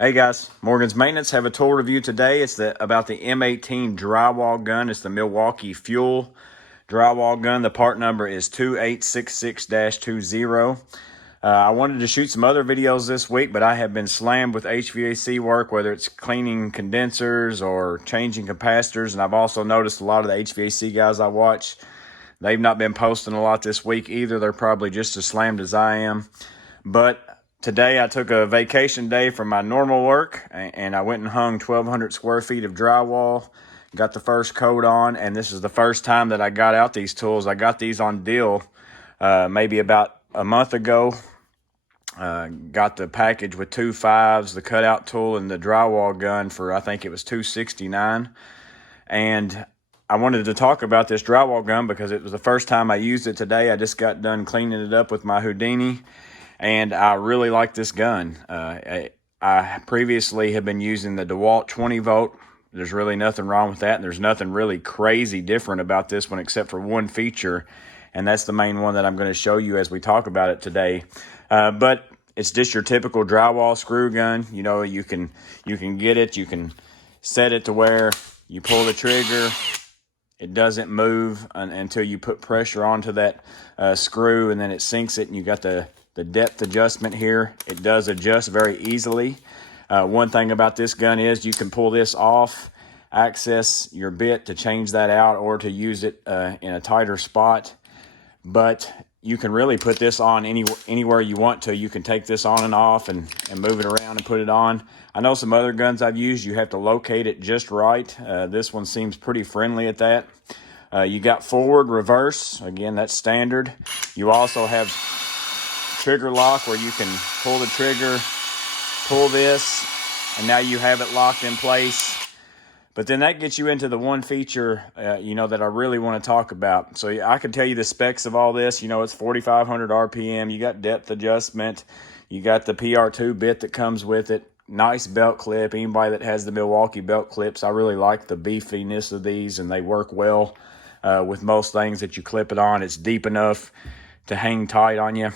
Hey guys, Morgan's Maintenance have a tool review today. It's about the M18 drywall gun. It's the Milwaukee Fuel drywall gun. The part number is 2866-20. I wanted to shoot some other videos this week, but I have been slammed with HVAC work, whether it's cleaning condensers or changing capacitors. And I've also noticed a lot of the HVAC guys I watch, they've not been posting a lot this week either. They're probably just as slammed as I am. But today I took a vacation day from my normal work and I went and hung 1,200 square feet of drywall, got the first coat on, and this is the first time that I got out these tools. I got these on deal maybe about a month ago. Got the package with 2 5s, the cutout tool, and the drywall gun for, I think it was $269. And I wanted to talk about this drywall gun because it was the first time I used it today. I just got done cleaning it up with my Houdini. And I really like this gun. I previously have been using the DeWalt 20 volt. There's really nothing wrong with that. And there's nothing really crazy different about this one except for one feature. And that's the main one that I'm going to show you as we talk about it today. But it's just your typical drywall screw gun. You know, you can get it. You can set it to where you pull the trigger. It doesn't move until you put pressure onto that screw, and then it sinks it, and you got the depth adjustment here. It does adjust very easily. One thing about this gun is you can pull this off, access your bit to change that out or to use it in a tighter spot. But you can really put this on anywhere you want to. You can take this on and off and move it around and put it on. I know some other guns I've used, you have to locate it just right. This one seems pretty friendly at that. You got forward, reverse. Again, that's standard. You also have trigger lock where you can pull the trigger, pull this, and now you have it locked in place. But then that gets you into the one feature, that I really want to talk about. So I can tell you the specs of all this. You know, it's 4,500 RPM. You got depth adjustment. You got the PR2 bit that comes with it. Nice belt clip. Anybody that has the Milwaukee belt clips, I really like the beefiness of these, and they work well with most things that you clip it on. It's deep enough to hang tight on you.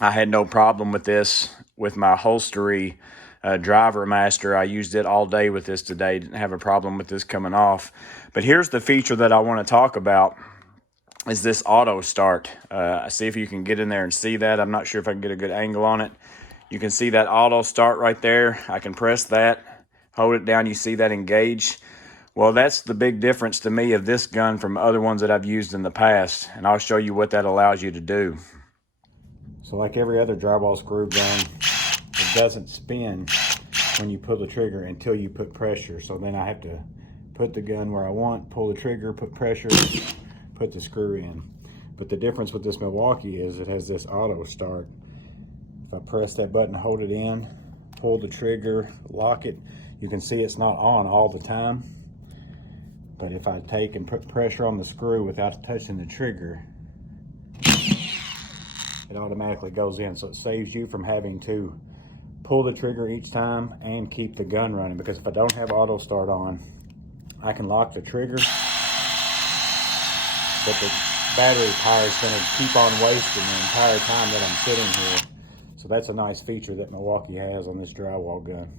I had no problem with this with my holstery Driver Master. I used it all day with this today. Didn't have a problem with this coming off. But here's the feature that I want to talk about is this auto start. See if you can get in there and see that. I'm not sure if I can get a good angle on it. You can see that auto start right there. I can press that, hold it down. You see that engage. Well, that's the big difference to me of this gun from other ones that I've used in the past. And I'll show you what that allows you to do. So like every other drywall screw gun, it doesn't spin when you pull the trigger until you put pressure. So then I have to put the gun where I want, pull the trigger, put pressure, put the screw in. But the difference with this Milwaukee is it has this auto start. If I press that button, hold it in, pull the trigger, lock it, you can see it's not on all the time. But if I take and put pressure on the screw without touching the trigger, it automatically goes in. So it saves you from having to pull the trigger each time and keep the gun running. Because if I don't have auto start on, I can lock the trigger, but the battery power is going to keep on wasting the entire time that I'm sitting here. So that's a nice feature that Milwaukee has on this drywall gun.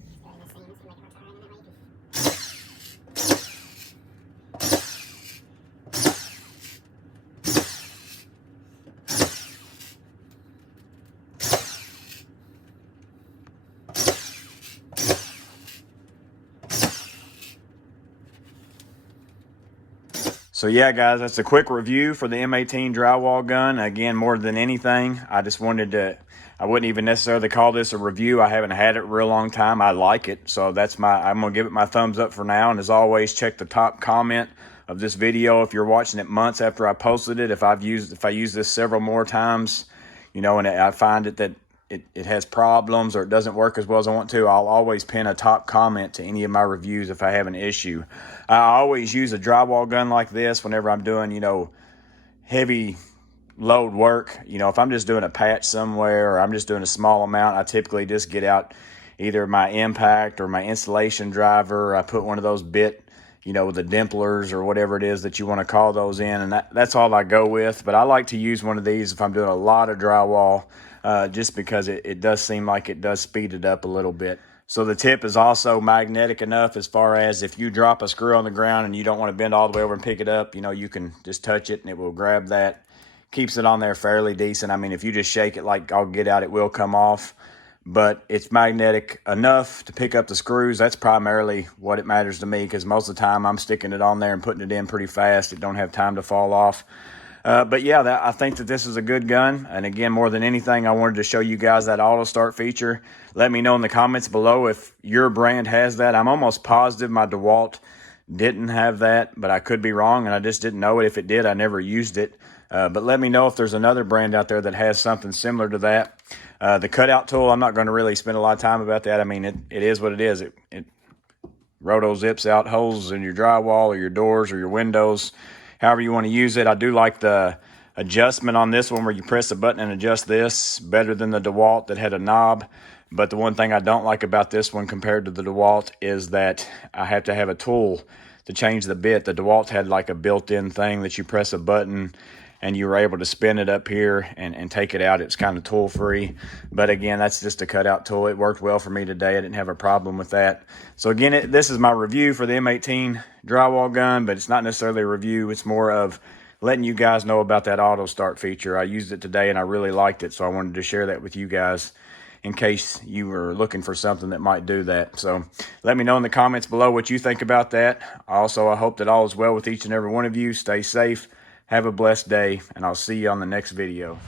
So yeah, guys, that's a quick review for the M18 drywall gun. Again, more than anything, I just wanted to, I wouldn't even necessarily call this a review. I haven't had it a real long time. I like it. So I'm going to give it my thumbs up for now. And as always, check the top comment of this video if you're watching it months after I posted it. If I use this several more times, and I find that it has problems or it doesn't work as well as I want to, I'll always pin a top comment to any of my reviews if I have an issue. I always use a drywall gun like this whenever I'm doing, heavy load work. If I'm just doing a patch somewhere or I'm just doing a small amount, I typically just get out either my impact or my installation driver. I put one of those bit, with the dimplers or whatever it is that you want to call those in, and that's all I go with. But I like to use one of these if I'm doing a lot of drywall, just because it does seem like it does speed it up a little bit. So the tip is also magnetic enough as far as if you drop a screw on the ground and you don't want to bend all the way over and pick it up, you know, you can just touch it and it will grab that. Keeps it on there fairly decent. I mean, if you just shake it like I'll get out, it will come off. But it's magnetic enough to pick up the screws. That's primarily what it matters to me, because most of the time I'm sticking it on there and putting it in pretty fast. It don't have time to fall off. But yeah, I think that this is a good gun. And again, more than anything, I wanted to show you guys that auto start feature. Let me know in the comments below if your brand has that. I'm almost positive my DeWalt didn't have that, but I could be wrong, and I just didn't know it. If it did, I never used it. But let me know if there's another brand out there that has something similar to that. The cutout tool, I'm not going to really spend a lot of time about that. I mean, it is what it is. It roto zips out holes in your drywall or your doors or your windows, however you want to use it. I do like the adjustment on this one where you press a button and adjust this, better than the DeWalt that had a knob. But the one thing I don't like about this one compared to the DeWalt is that I have to have a tool to change the bit. The DeWalt had like a built-in thing that you press a button and you were able to spin it up here and take it out. It's kind of tool free. But again, that's just a cutout tool. It worked well for me today. I didn't have a problem with that. So again, this is my review for the M18 drywall gun, but it's not necessarily a review. It's more of letting you guys know about that auto start feature. I used it today and I really liked it, so I wanted to share that with you guys in case you were looking for something that might do that. So let me know in the comments below what you think about that. Also, I hope that all is well with each and every one of you. Stay safe. Have a blessed day, and I'll see you on the next video.